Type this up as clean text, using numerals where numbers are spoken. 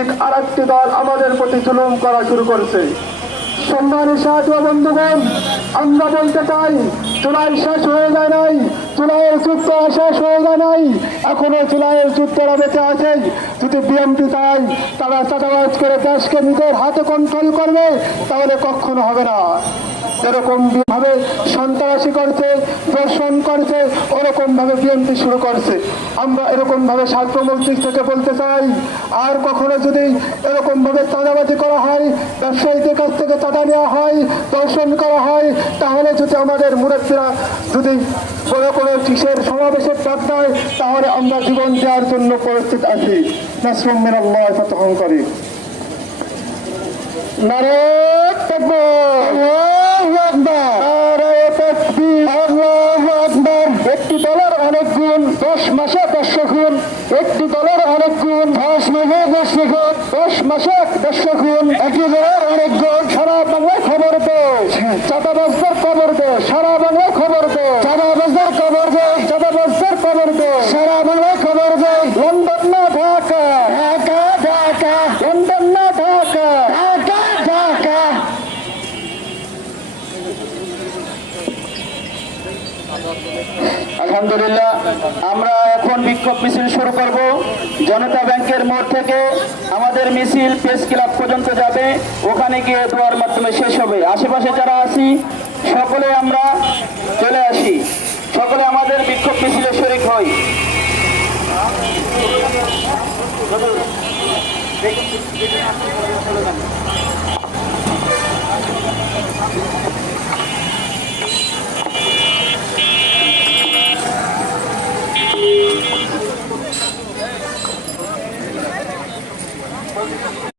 ঠিক আরেকটি দল আমাদের প্রতি জুলুম করা শুরু করছে। সম্মানিত সাথী ও বন্ধুগণ, আমরা বলতে চাই জুলাই শেষ হয়ে যায় নাই, জুলাইয়ের যুদ্ধ শেষ হয়ে যায় নাই, এখনো জুলাইয়ের যুদ্ধরা বেঁচে আছে। যদি বিএনপি চায় তারা চাঁদাবাজ করে দেশকে নিজের হাতে কন্ট্রোল করবে, তাহলে কখনো হবে না। যেরকম ভাবে সন্ত্রাসী করছে, ধর্ষণ করছে, ওরকম ভাবে বিএনপি শুরু করছে। আমরা এরকম ভাবে ছাত্র মজলিস থেকে বলতে চাই, আর কখনো যদি এরকম ভাবে চাঁদাবাজি করা হয়, ব্যবসায়ীদের কাছ থেকে চাঁদা নেওয়া হয়, ধর্ষণ করা হয়, তাহলে যদি আমাদের মুরব্বীরা যদি কোনো কিসের সমাবেশের ডাক দেয়, তাহলে আমরা জীবন দেওয়ার জন্য প্রস্তুত আছি। নাসরুম মিনাল্লাহি ফাতহুন করিম। নারে তাকবীর, আল্লাহু আকবার, নারে তাকবীর, আল্লাহু আকবার। একটি দলের অনেক গুণ, 10 মাসে 100 গুণ। একটি দলের অনেক গুণ, 10 মাসে 100 গুণ। 10 মাসে 100 গুণ। একটি দলের অনেক গুণ। সারা বাংলায় খবর দে, চাঁদাবাজদের খবর দে, সারা বাংলায় খবর দে, চাঁদাবাজদের খবর দে, চাঁদাবাজদের খবর দে, সারা বাংলায় খবর দে। লন্ডন না ঢাকা, ঢাকা ঢাকা, লন্ডন না ঢাকা, ঢাকা ঢাকা। আলহামদুলিল্লাহ, আমরা এখন বিক্ষোভ মিছিল শুরু করব। জনতা ব্যাংকের মোড় থেকে আমাদের মিছিল প্রেস ক্লাব পর্যন্ত যাবে, ওখানে গিয়ে দোয়ার মাধ্যমে শেষ হবে। আশেপাশে যারা আছি সকলে আমরা চলে আসি, সকলে আমাদের বিক্ষোভ মিছিলে শরীক হই।